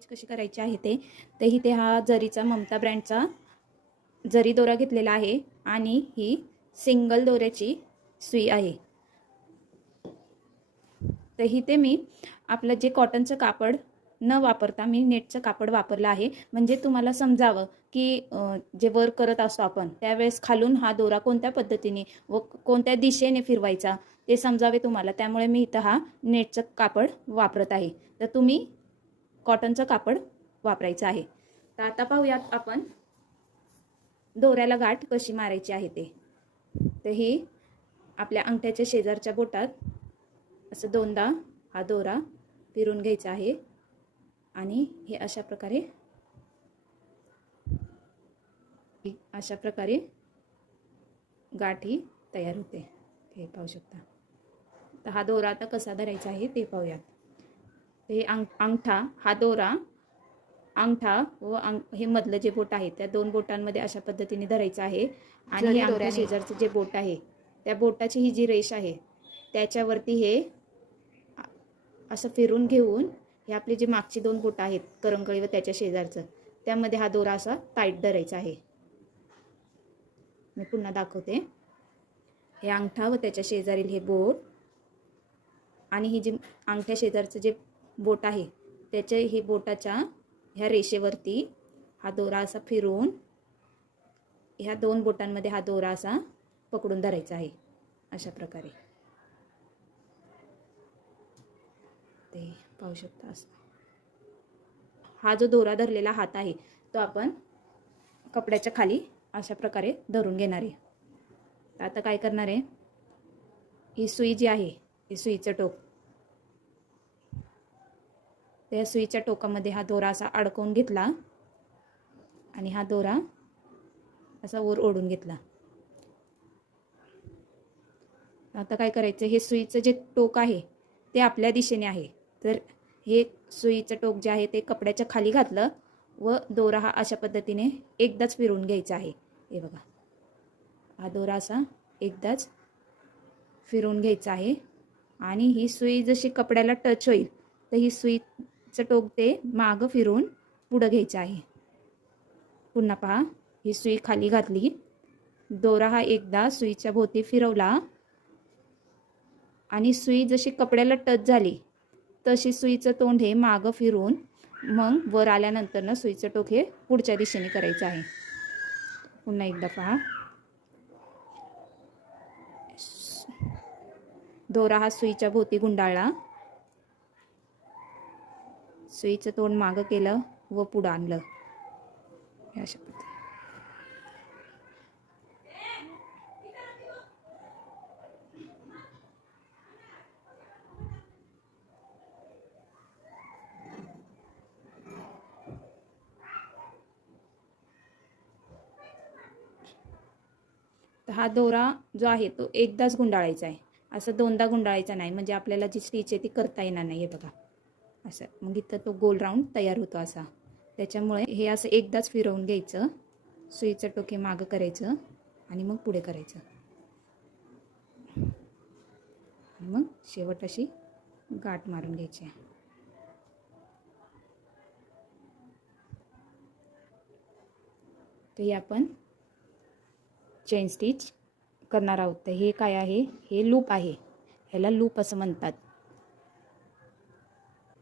Stitch कशी करायची आहे ते तर इथे हा जरीचा ममता ब्रँडचा जरी दोरा घेतलेला आहे आणि ही सिंगल दोऱ्याची सुई आहे. तर इथे मी आपलं जे कॉटनचं कापड न वापरता मी नेटचं कापड वापरलं आहे. म्हणजे तुम्हाला समजावं की जे वर्क करत असतो आपण त्यावेळेस खालून हा दोरा कोणत्या पद्धतीने व कोणत्या दिशेने फिरवायचा ते समजावे तुम्हाला. त्यामुळे मी इथं हा नेटचं कापड वापरत आहे. तर तुम्ही कॉटनचं कापड वापरायचं आहे. तर आता पाहूयात आपण दोऱ्याला गाठ कशी मारायची आहे ते. तर ही आपल्या अंगठ्याच्या शेजारच्या बोटात असं दोनदा हा दोरा फिरून घ्यायचा आहे. आणि हे अशा प्रकारे अशा प्रकारे गाठ ही तयार होते. हे पाहू शकता. तर हा दोरा आता कसा धरायचा आहे ते पाहूयात. हे अंग अंगठा हा दोरा अंगठा व अंग हे मधलं जे बोट आहे त्या दोन बोटांमध्ये अशा पद्धतीने धरायचं आहे. आणि हे अंगठ्या शेजारचं जे बोट आहे त्या बोटाची ही जी रेष आहे त्याच्यावरती हे असं फिरून घेऊन हे आपली जी मागची दोन बोटं आहेत करंगळी व त्याच्या शेजारचं त्यामध्ये हा दोरा असा टाईट धरायचा आहे. मी पुन्हा दाखवते. हे अंगठा व त्याच्या शेजारील हे बोट आणि ही जी अंगठ्या शेजारचं जे बोट आहे. त्याच्या ही बोटाच्या ह्या रेषेवरती हा दोरा असा फिरून ह्या दोन बोटांमध्ये हा दोरा असा पकडून धरायचा आहे. अशा प्रकारे. ते पाहू शकता असं. हा जो दोरा धरलेला हात आहे तो आपण कपड्याच्या खाली अशा प्रकारे धरून घेणार आहे. आता काय करणार आहे? ही सुई जी आहे ही सुईचं टोक त्या सुईच्या टोकामध्ये हा दोरा असा अडकवून घेतला. आणि हा दोरा असा वर ओढून घेतला. आता काय करायचं? हे सुईचं जे टोक आहे ते आपल्या दिशेने आहे. तर हे सुईचं टोक जे आहे ते कपड्याच्या खाली घातलं व दोरा हा अशा पद्धतीने एकदाच फिरून घ्यायचा आहे. हे बघा. हा दोरा असा एकदाच फिरून घ्यायचा आहे. आणि ही सुई जशी कपड्याला टच होईल तर ही सुई चं टोक ते मागं फिरून पुढं घ्यायचं आहे. पुन्हा पहा ही सुई खाली घातली. दोरा हा एकदा सुईच्या भोवती फिरवला. आणि सुई जशी कपड्याला टच झाली तशी सुईचं तोंड हे मागं फिरून मग वर आल्यानंतरनं सुईचं टोक हे पुढच्या दिशेने करायचं आहे. पुन्हा एकदा पहा. दोरा हा सुईच्या भोवती गुंडाळला. सुईचं तोंड मागं केलं व पुढं आणलं. अशा पद्धती हा दोरा जो आहे तो एकदाच गुंडाळायचा आहे. असं दोनदा गुंडाळायचा नाही. म्हणजे आपल्याला जी स्टिच आहे ती करता येणार नाही. हे बघा. असं. मग इथं तो गोल राऊंड तयार होतो असा. त्याच्यामुळे हे असं एकदाच फिरवून घ्यायचं. सुईचं टोके मागं करायचं आणि मग पुढे करायचं. मग शेवट अशी गाठ मारून घ्यायची. आहे तर हे आपण चेन स्टिच करणार आहोत. तर हे काय आहे? हे लूप आहे. ह्याला लूप असं म्हणतात.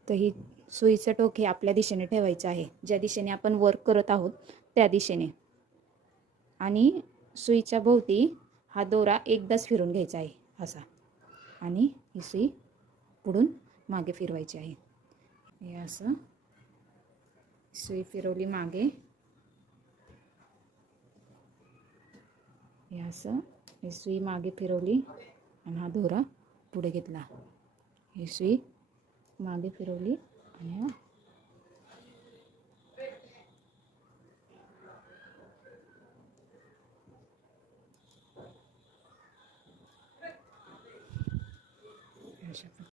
तर ही सुईचं टोक हे आपल्या दिशेने ठेवायचं आहे. ज्या दिशेने आपण वर्क करत आहोत त्या दिशेने. आणि सुईच्या भोवती हा दोरा एकदाच फिरून घ्यायचा आहे असा. आणि ही सुई पुढून मागे फिरवायची आहे. हे असं. सुई फिरवली मागे. हे असं. ही सुई मागे फिरवली आणि हा दोरा पुढे घेतला. ही सुई मागे फिरवली. आणि